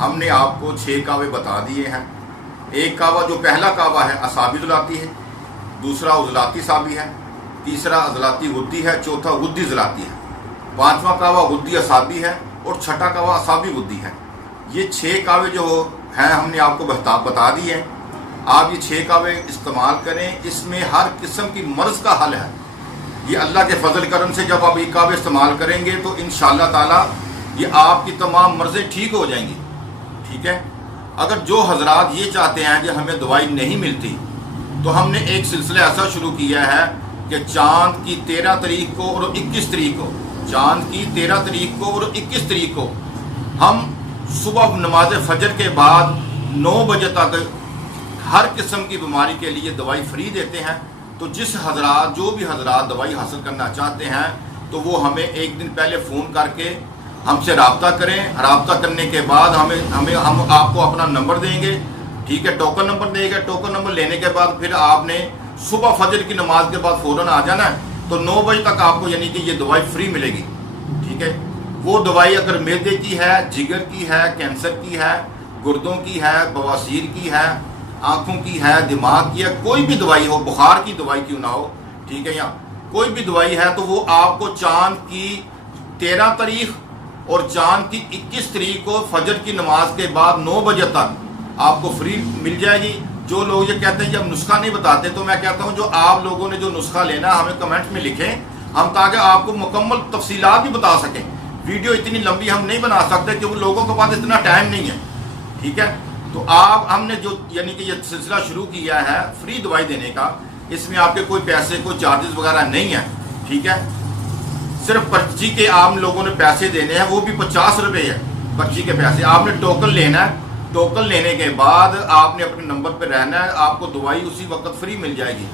ہم نے آپ کو 6 کعبے بتا دیے ہیں۔ ایک کعبہ جو پہلا کعبہ ہے اصابی ذلاتی ہے، دوسرا عضلاتی صابی ہے، تیسرا عضلاتی غدی ہے، چوتھا غدی ذلاتی ہے، پانچواں کعبہ غدی اصابی ہے اور چھٹا کعبہ اصابی غدی ہے۔ یہ 6 کعبے جو ہیں ہم نے آپ کو بتا دیے ہیں۔ آپ یہ 6 کعبے استعمال کریں، اس میں ہر قسم کی مرض کا حل ہے۔ یہ اللہ کے فضل کرم سے جب آپ یہ کعبے استعمال کریں گے تو انشاءاللہ تعالی یہ آپ کی تمام مرضیں ٹھیک ہو جائیں گی، ٹھیک ہے۔ اگر جو حضرات یہ چاہتے ہیں کہ ہمیں دوائی نہیں ملتی تو ہم نے ایک سلسلہ ایسا شروع کیا ہے کہ چاند کی 13 تاریخ کو اور 21 تاریخ کو، چاند کی 13 تاریخ کو اور 21 تاریخ کو ہم صبح نماز فجر کے بعد 9 بجے تک ہر قسم کی بیماری کے لیے دوائی فری دیتے ہیں۔ تو جو بھی حضرات دوائی حاصل کرنا چاہتے ہیں تو وہ ہمیں ایک دن پہلے فون کر کے ہم سے رابطہ کریں۔ رابطہ کرنے کے بعد ہم آپ کو اپنا نمبر دیں گے، ٹھیک ہے، ٹوکن نمبر دے گا۔ ٹوکن نمبر لینے کے بعد پھر آپ نے صبح فجر کی نماز کے بعد فوراً آ جانا ہے، تو 9 بجے تک آپ کو یعنی کہ یہ دوائی فری ملے گی، ٹھیک ہے۔ وہ دوائی اگر معدے کی ہے، جگر کی ہے، کینسر کی ہے، گردوں کی ہے، بواسیر کی ہے، آنکھوں کی ہے، دماغ کی ہے، کوئی بھی دوائی ہو، بخار کی دوائی کیوں نہ ہو، ٹھیک ہے، یا کوئی بھی دوائی ہے تو وہ آپ کو چاند کی 13 تاریخ اور چاند کی 21 تاریخ کو فجر کی نماز کے بعد 9 بجے تک آپ کو فری مل جائے گی۔ جو لوگ یہ کہتے ہیں جب نسخہ نہیں بتاتے، تو میں کہتا ہوں جو آپ لوگوں نے جو نسخہ لینا ہے ہمیں کمنٹ میں لکھیں، ہم تاکہ آپ کو مکمل تفصیلات بھی بتا سکیں۔ ویڈیو اتنی لمبی ہم نہیں بنا سکتے کیونکہ لوگوں کے پاس اتنا ٹائم نہیں ہے، ٹھیک ہے۔ تو ہم نے جو یعنی کہ یہ سلسلہ شروع کیا ہے فری دوائی دینے کا، اس میں آپ کے کوئی پیسے کوئی چارجز وغیرہ نہیں ہیں، ٹھیک ہے۔ صرف پرچی کے عام لوگوں نے پیسے دینے ہیں، وہ بھی 50 روپے ہے پرچی کے پیسے۔ آپ نے ٹوکن لینا ہے، ٹوکن لینے کے بعد آپ نے اپنے نمبر پہ رہنا ہے، آپ کو دوائی اسی وقت فری مل جائے گی۔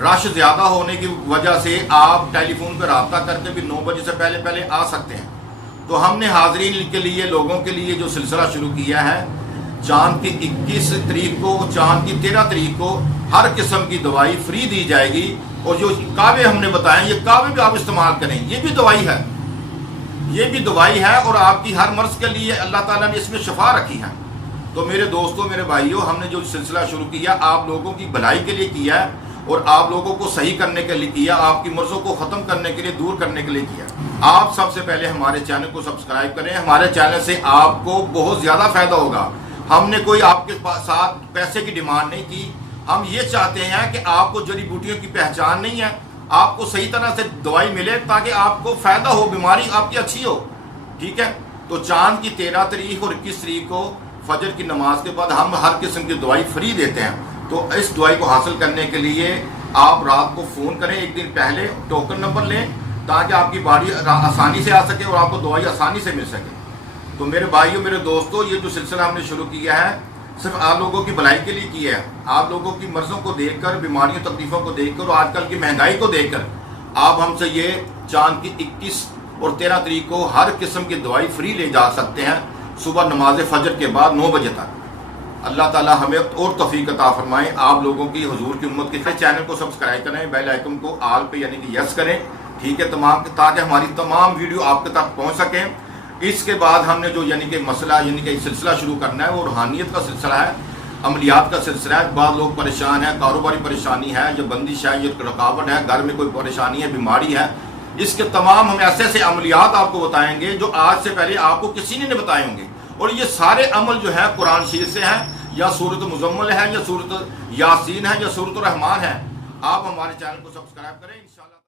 رش زیادہ ہونے کی وجہ سے آپ ٹیلی فون پہ رابطہ کر کے بھی 9 بجے سے پہلے آ سکتے ہیں۔ تو ہم نے حاضرین کے لیے، لوگوں کے لیے جو سلسلہ شروع کیا ہے، چاند کی 21 تاریخ کو، چاند کی 13 تاریخ کو ہر قسم کی دوائی فری دی جائے گی۔ اور جو کعبے ہم نے بتائے یہ کعبے بھی آپ استعمال کریں، یہ بھی دوائی ہے، یہ بھی دوائی ہے، اور آپ کی ہر مرض کے لیے اللہ تعالیٰ نے اس میں شفا رکھی ہے۔ تو میرے دوستوں، میرے بھائیوں، ہم نے جو سلسلہ شروع کیا آپ لوگوں کی بھلائی کے لیے کیا ہے، اور آپ لوگوں کو صحیح کرنے کے لیے کیا، آپ کی مرضوں کو ختم کرنے کے لیے، دور کرنے کے لیے کیا۔ آپ سب سے پہلے ہمارے چینل کو سبسکرائب کریں، ہمارے چینل سے آپ کو بہت زیادہ فائدہ ہوگا۔ ہم نے کوئی آپ کے ساتھ پیسے کی ڈیمانڈ نہیں کی، ہم یہ چاہتے ہیں کہ آپ کو جڑی بوٹیوں کی پہچان نہیں ہے، آپ کو صحیح طرح سے دوائی ملے تاکہ آپ کو فائدہ ہو، بیماری آپ کی اچھی ہو، ٹھیک ہے۔ تو چاند کی 13 تاریخ اور 21 تاریخ کو فجر کی نماز کے بعد ہم ہر قسم کی دوائی فری دیتے ہیں۔ تو اس دوائی کو حاصل کرنے کے لیے آپ رات کو فون کریں، ایک دن پہلے ٹوکن نمبر لیں تاکہ آپ کی باری آسانی سے آ سکے اور آپ کو دوائی آسانی سے مل سکے۔ تو میرے بھائیوں، میرے دوستوں، یہ جو سلسلہ ہم نے شروع کیا ہے صرف آپ لوگوں کی بھلائی کے لیے کیا ہے۔ آپ لوگوں کی مرضوں کو دیکھ کر، بیماریوں تکلیفوں کو دیکھ کر، اور آج کل کی مہنگائی کو دیکھ کر آپ ہم سے یہ چاند کی 21 اور 13 تاریخ کو ہر قسم کی دوائی فری لے جا سکتے ہیں، صبح نماز فجر کے بعد 9 بجے تک۔ اللہ تعالیٰ ہمیں اور توفیق عطا فرمائے۔ آپ لوگوں کی، حضور کی امت کے چینل کو سبسکرائب کریں، بیل آئیکن کو آل پہ یعنی کہ یس کریں، ٹھیک ہے، تاکہ ہماری تمام ویڈیو آپ کے تک پہنچ سکیں۔ اس کے بعد ہم نے جو یعنی کہ مسئلہ یعنی کہ سلسلہ شروع کرنا ہے وہ روحانیت کا سلسلہ ہے، عملیات کا سلسلہ ہے۔ بعض لوگ پریشان ہیں، کاروباری پریشانی ہے، یا بندش ہے، یا رکاوٹ ہے، گھر میں کوئی پریشانی ہے، بیماری ہے، اس کے تمام ہم ایسے ایسے عملیات آپ کو بتائیں گے جو آج سے پہلے آپ کو کسی نے بتائے ہوں گے۔ اور یہ سارے عمل جو ہے قرآن شریف سے ہیں، یا سورۃ مزمل ہے، یا سورۃ یاسین ہے، یا سورۃ الرحمان ہے۔ آپ ہمارے چینل کو سبسکرائب کریں انشاءاللہ۔